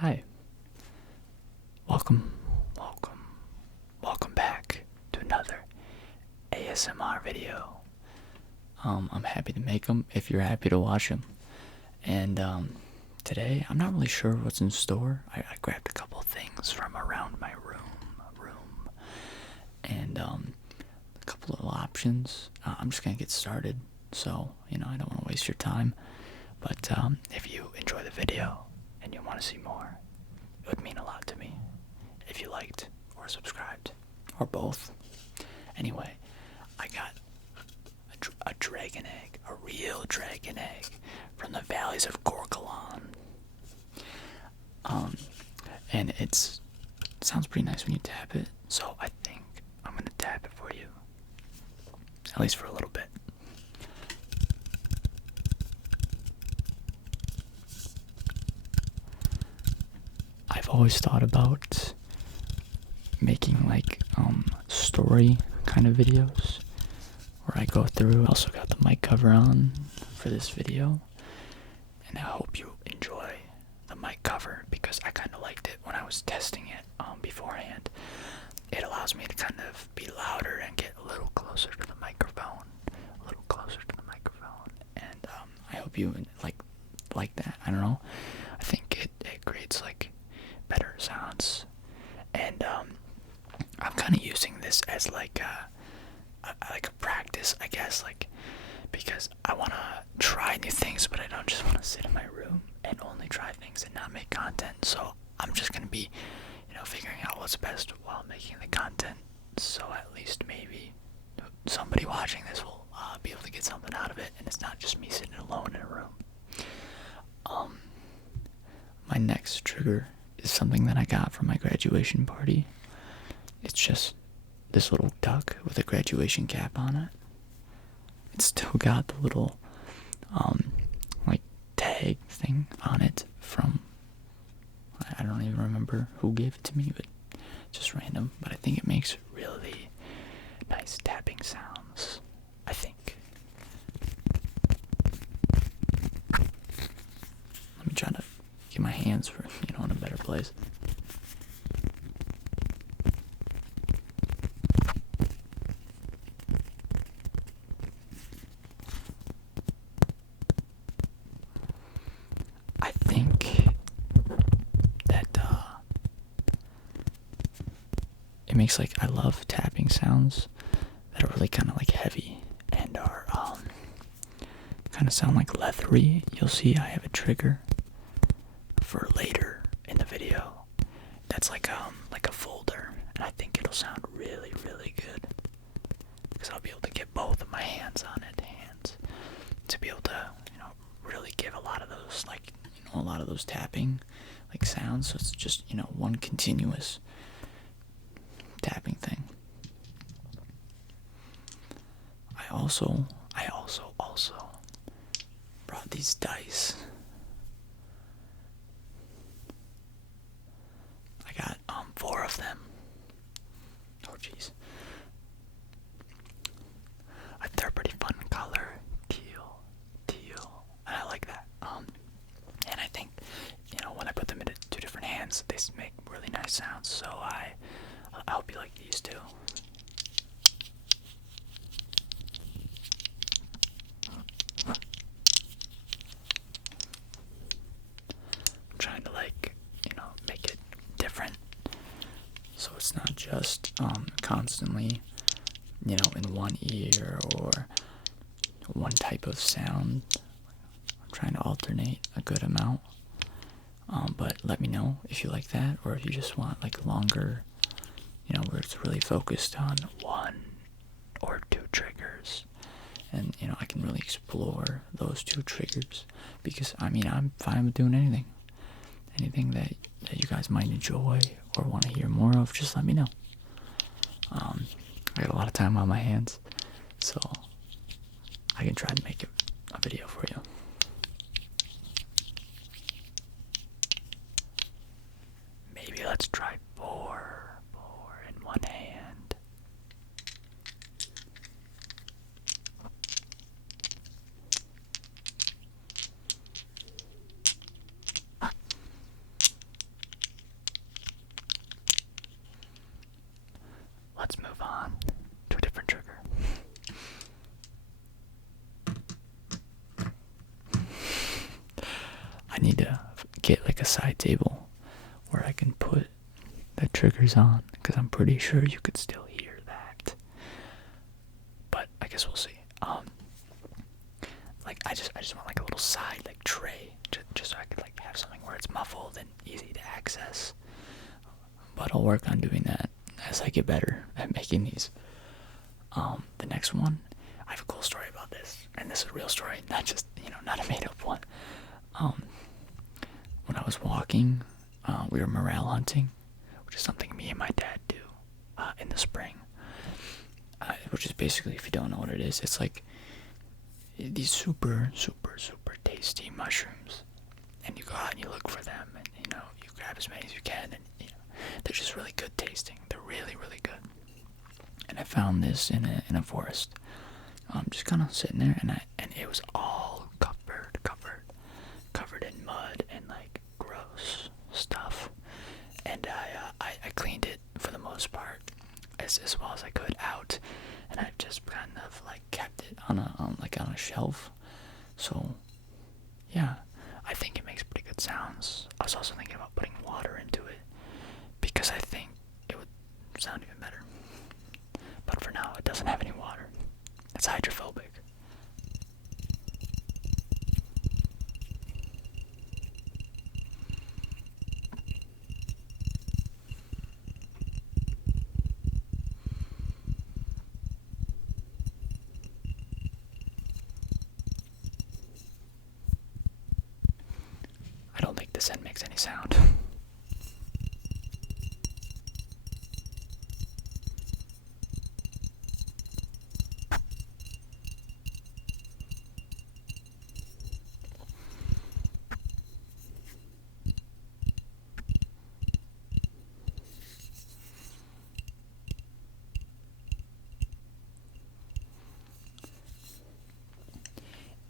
Hi. Welcome, welcome, welcome back to another ASMR video. I'm happy to make them if you're happy to watch them. And today, I'm not really sure what's in store. I grabbed a couple things from around my room, and a couple of options. I'm just gonna get started, so I don't want to waste your time. But if you enjoy the video and you want to see more, it would mean a lot to me if you liked or subscribed or both. Anyway, I got a dragon egg, a real dragon egg from the valleys of Gorkalon. And it sounds pretty nice when you tap it, so I think I'm gonna tap it for you, at least for a little bit. I've always thought about making like story kind of videos where I go through. I also got the mic cover on for this video, and I hope you enjoy the mic cover because I kind of liked it when I was testing it beforehand. It allows me to kind of be louder and get a little closer to the microphone, and I hope you like that. I don't know. I think it creates like better sounds, and I'm kind of using this as like a practice, I guess, because I want to try new things, but I don't just want to sit in my room and only try things and not make content. So I'm just gonna be figuring out what's best while making the content, so at least maybe somebody watching this will be able to get something out of it, and it's not just me sitting alone in a room. My next trigger is something that I got from my graduation party. It's just this little duck with a graduation cap on it. It's still got the little like tag thing on it from, I don't even remember who gave it to me, but just random. But I think it makes really nice tapping sounds, I think. Let me try to get my hands in a better place. I think that it makes I love tapping sounds that are really kind of heavy and are kind of sound like leathery. You'll see I have a trigger for later in the video that's like a folder, and I think it'll sound really, really good because I'll be able to get both of my hands on it, to be able to really give a lot of those tapping sounds. So it's just one continuous tapping thing. I also brought these dice. I got 4 of them. Oh jeez. They're pretty fun color, teal, and I like that. And I think when I put them into 2 different hands, they make really nice sounds. So I hope you like these too. I'm trying to make it different, so it's not just constantly in one ear or one type of sound. I'm trying to alternate a good amount. But let me know if you like that, or if you just want longer, where it's really focused on 1 or 2 triggers. And I can really explore those 2 triggers, because I'm fine with doing anything that you guys might enjoy or want to hear more of. Just let me know. I got a lot of time on my hands, so I can try to make a video for you. Maybe let's try 4 in one hand. get like a side table where I can put the triggers on, because I'm pretty sure you could still hear that. But I guess we'll see. Like I just want like a little side like tray, just so I could like have something where it's muffled and easy to access. But I'll work on doing that as I get better at making these. The next one, I have a cool story about this, and this is a real story, not just, not a made-up one. When I was walking, we were morale hunting, which is something me and my dad do in the spring. Which is basically, if you don't know what it is, it's like these super, super, super tasty mushrooms. And you go out and you look for them, and you grab as many as you can, and they're just really good tasting. They're really, really good. And I found this in a forest, just kind of sitting there, and it was all covered in mud and like gross stuff. And I cleaned it for the most part as well as I could out, and I've just kind of like kept it on a shelf. So yeah, I think it makes pretty good sounds. I was also thinking about putting water into it, because I think it would sound even better. But for now, it doesn't have any water. It's hydrophobic. I don't think this end makes any sound.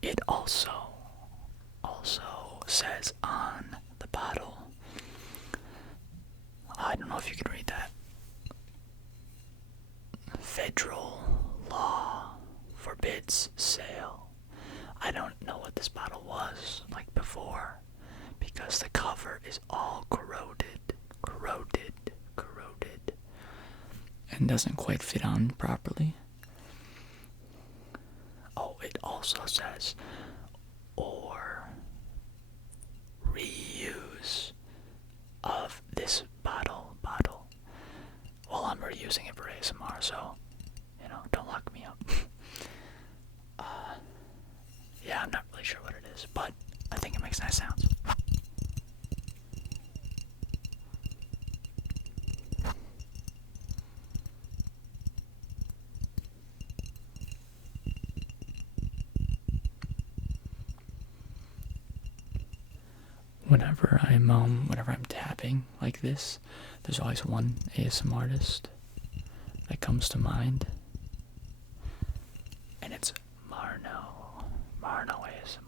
It also says on the bottle, I don't know if you can read that, federal law forbids sale. I don't know what this bottle was like before, because the cover is all corroded, and doesn't quite fit on properly. Oh, it also says, or reuse of this bottle. Well, I'm reusing it for ASMR, so, don't lock me up. Yeah, I'm not really sure what it is, but I think it makes nice sounds. Whenever I'm tapping like this, there's always one ASMR artist that comes to mind, and it's Marno ASMR.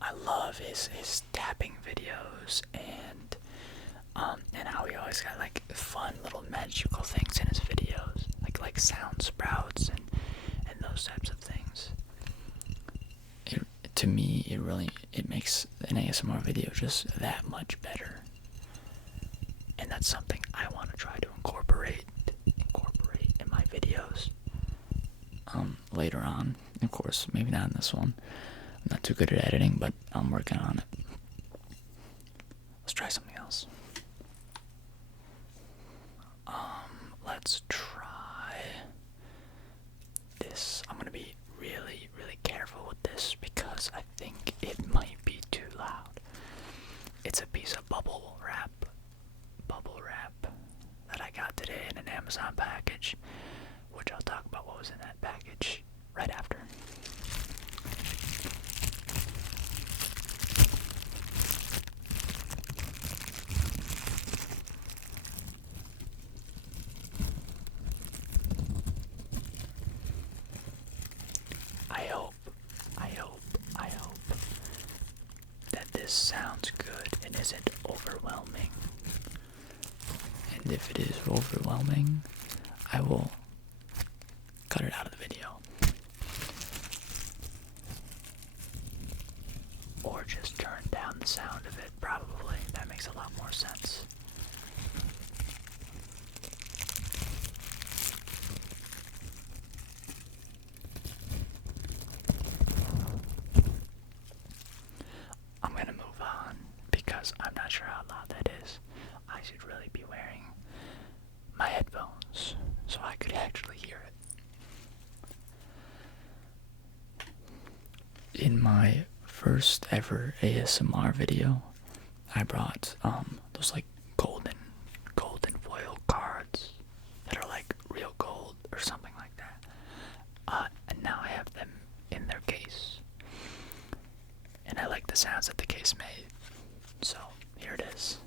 I love his tapping videos, and how he always got like fun little magical things in his videos, like sound sprouts and those types of things. To me, it makes an ASMR video just that much better, and that's something I want to try to incorporate in my videos later on. Of course, maybe not in this one. I'm not too good at editing, but I'm working on it. Let's try something else. Let's try this. I'm gonna be really, really careful with this because I think it might be too loud. It's a piece of bubble wrap that I got today in an Amazon package, which I'll talk about what was in that package right after. I hope that this sounds good and isn't overwhelming. And if it is overwhelming, I will cut it out of the video. Or just turn lowering down the sound of it, probably. That makes a lot more sense. I'm gonna move on because I'm not sure how loud that is. I should really be wearing my headphones so I could actually hear it. In my first ever ASMR video, I brought those like golden foil cards that are like real gold or something like that. And now I have them in their case. And I like the sounds that the case made. So here it is.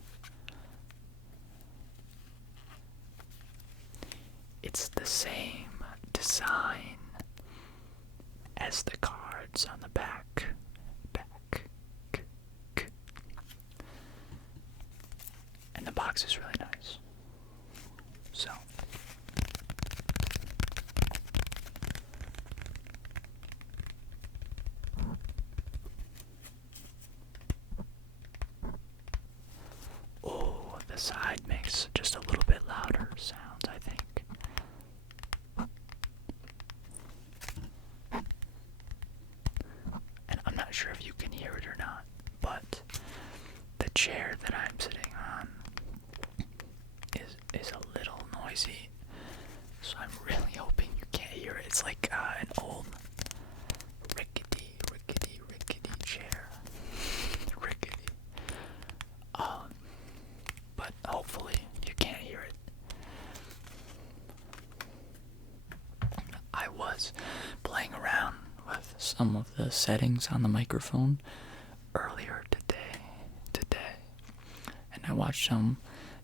It's the same design as the cards on the back. And the box is really nice. So oh, the side makes just a little bit louder sounds, I think. And I'm not sure if you can hear it or not, but the chair that I'm sitting on is a little noisy, so I'm really hoping you can't hear it. It's like an old rickety chair. Rickety. But hopefully you can't hear it. I was playing around with some of the settings on the microphone earlier today, and I watched some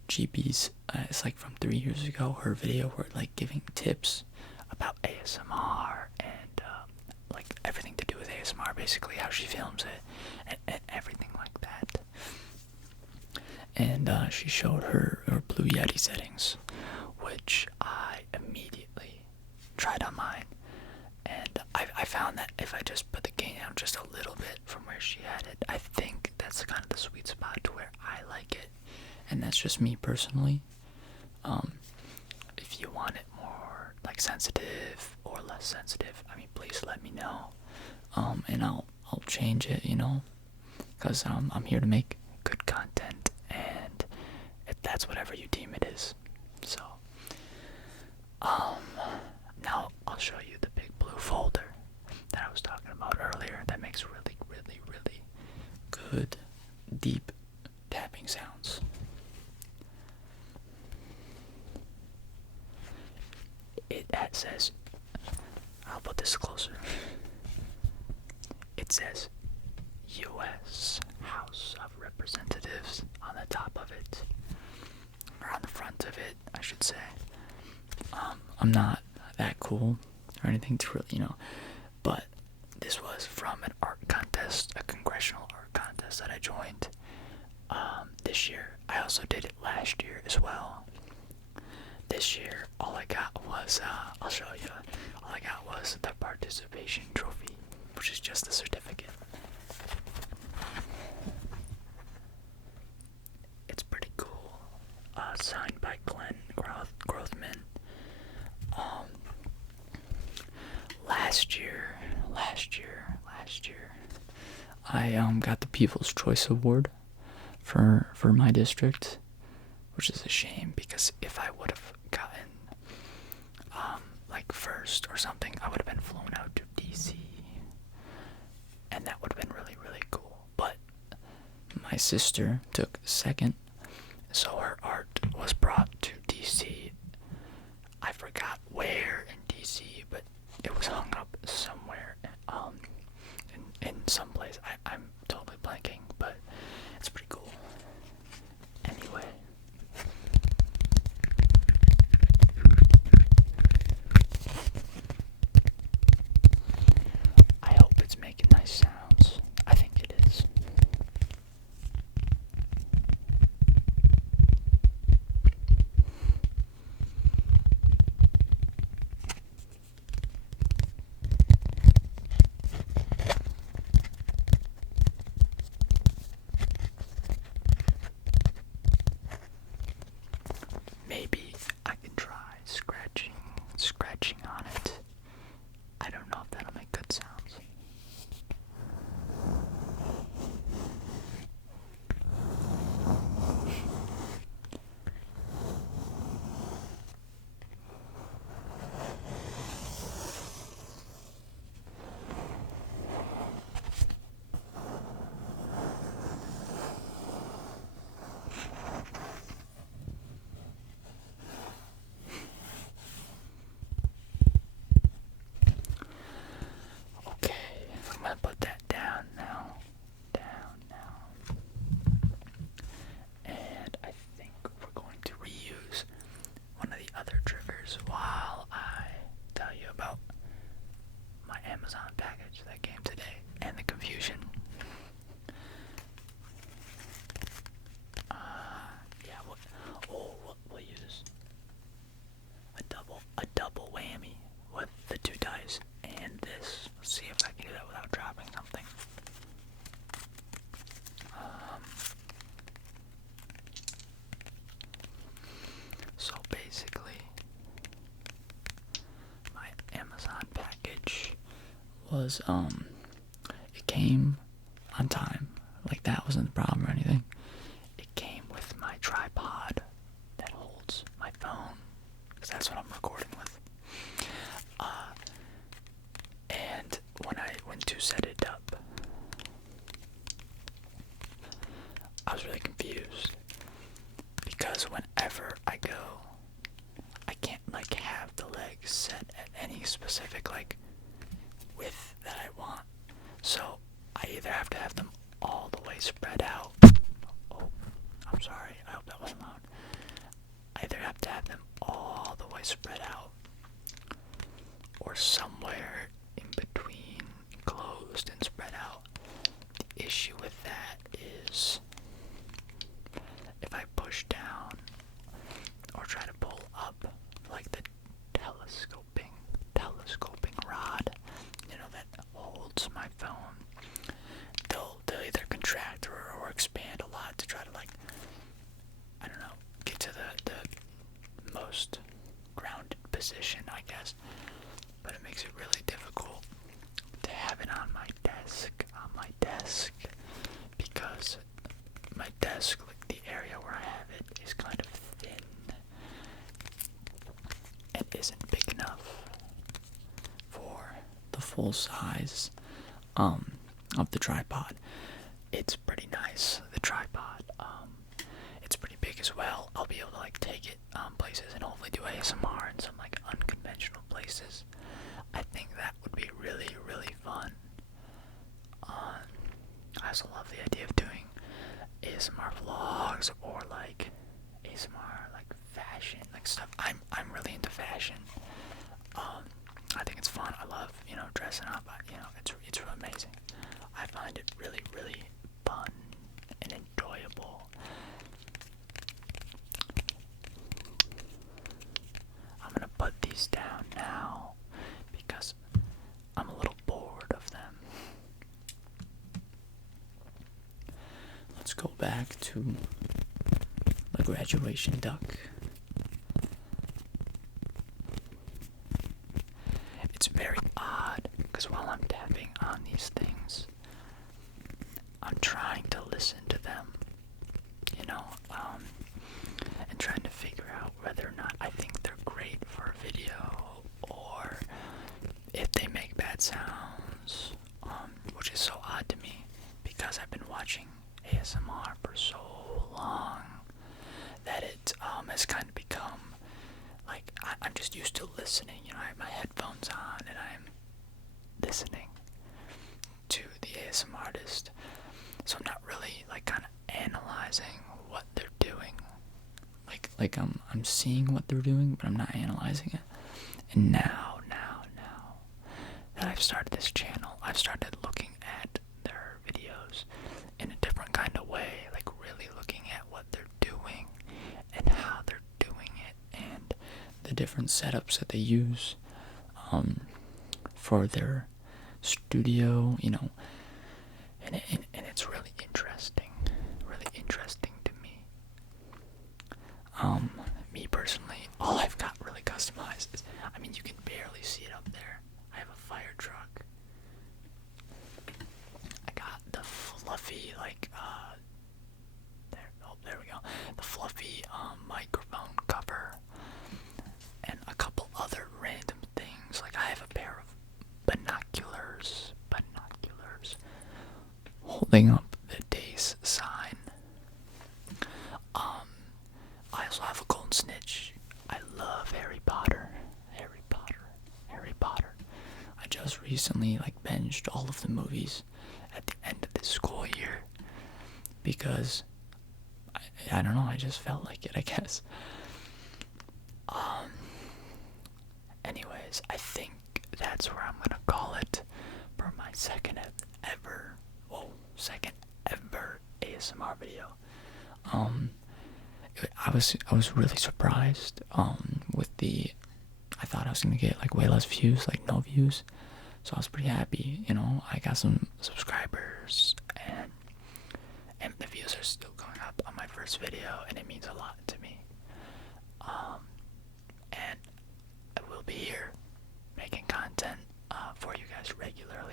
GB's, it's like from 3 years ago, her video where like giving tips about ASMR and like everything to do with ASMR, basically how she films it and everything like that. And she showed her Blue Yeti settings, which I immediately tried on mine. And I found that if I just put the gain down just a little bit from where she had it, I think that's kind of the sweet spot to where I like it. And that's just me personally. If you want it more like sensitive or less sensitive, I mean, please let me know. And I'll change it, because I'm here to make good content, and that's whatever you deem it is. So, now I'll show you the big blue folder that I was talking about earlier that makes really good, deep tapping sounds. It says, I'll put this closer. It says U.S. House of Representatives on the top of it, or on the front of it, I should say. I'm not that cool or anything to really, but this was from an art contest, a congressional art contest that I joined this year. I also did it last year as well. This year, all I got was, I'll show you, all I got was the participation trophy, which is just a certificate. It's pretty cool. Signed by Glenn Grothman. Last year, I got the People's Choice Award for my district, which is a shame because if I would have gotten like first or something, I would have been flown out to DC, and that would have been really cool. But my sister took second, so her art was brought to DC. I forgot where in DC, but it was hung up somewhere in some place. I'm totally blanking, but it's pretty cool. Anyway, I hope it's making nice sounds. I think it is. was, it came on time. Like, that wasn't the problem or anything. It came with my tripod that holds my phone, because that's what I'm recording with. And when I went to set it up, I was really confused, because whenever I go, I can't, like, have the legs set at any specific, like, width that I want. So I either have to have them all the way spread out. Oh, I'm sorry. I hope that wasn't loud. I either have to have them all the way spread out, or somewhere in between, closed and spread out. The issue with that is, if I push down or try to pull up, like the telescoping rod, that holds my phone, they'll either contract or expand a lot to try to, like, I don't know, get to the most grounded position, I guess. But it makes it really difficult to have it on my desk, because my desk, like the area where I have it, is kind of thin and isn't big enough for the full size of the tripod. It's pretty nice, the tripod. It's pretty big as well. I'll be able to, like, take it places and hopefully do ASMR in some, like, unconventional places. I think that would be really, really fun. I also love the idea of doing ASMR vlogs, or like ASMR, like fashion, like stuff. I'm really into fashion. I think it's fun. I love, dressing up. It's really amazing. I find it really, really fun and enjoyable. I'm gonna put these down now because I'm a little bored of them. Let's go back to the graduation duck. It's very odd, because while I'm tapping on these things, I'm trying to listen to them, and trying to figure out whether or not I think they're great for a video, or if they make bad sounds, which is so odd to me, because I've been watching ASMR for so long that it has kind of become, like, I'm just used to listening. I have my headphones on and I'm listening to the ASMR artist, so I'm not really, like, kind of analyzing what they're doing. Like I'm seeing what they're doing, but I'm not analyzing it. And now that I've started this channel, I've started looking at their videos in a different kind of way, like really looking at what they're doing and how they're doing it, and the different setups that they use for their studio, and it's really interesting to me. Me personally, all I've got really customized is, you can barely see it up there. I have a fire truck. I got the fluffy, like, there we go. The fluffy microphone cover, and a couple other random things. Like, I have a pair of binoculars, holding up the Dace sign. I also have a golden snitch. I love Harry Potter. I just recently, like, binged all of the movies at the end of this school year, because I don't know, I just felt like it, I guess. Anyways, I think that's where I'm gonna call it for my second ever ASMR video. I was really surprised with I thought I was gonna get, like, way less views, like no views. So I was pretty happy, I got some subscribers, and the views are still going up on my first video, and it means a lot to me. And I will be here making content for you guys regularly.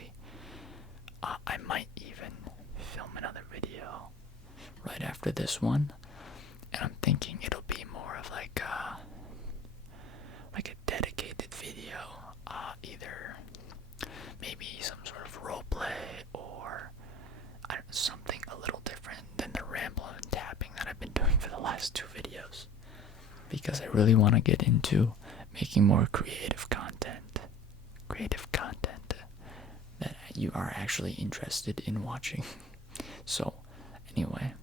right after this one, and I'm thinking it'll be more of like a dedicated video, either maybe some sort of role play or something a little different than the ramble and tapping that I've been doing for the last 2 videos, because I really want to get into making more creative content that you are actually interested in watching. So anyway,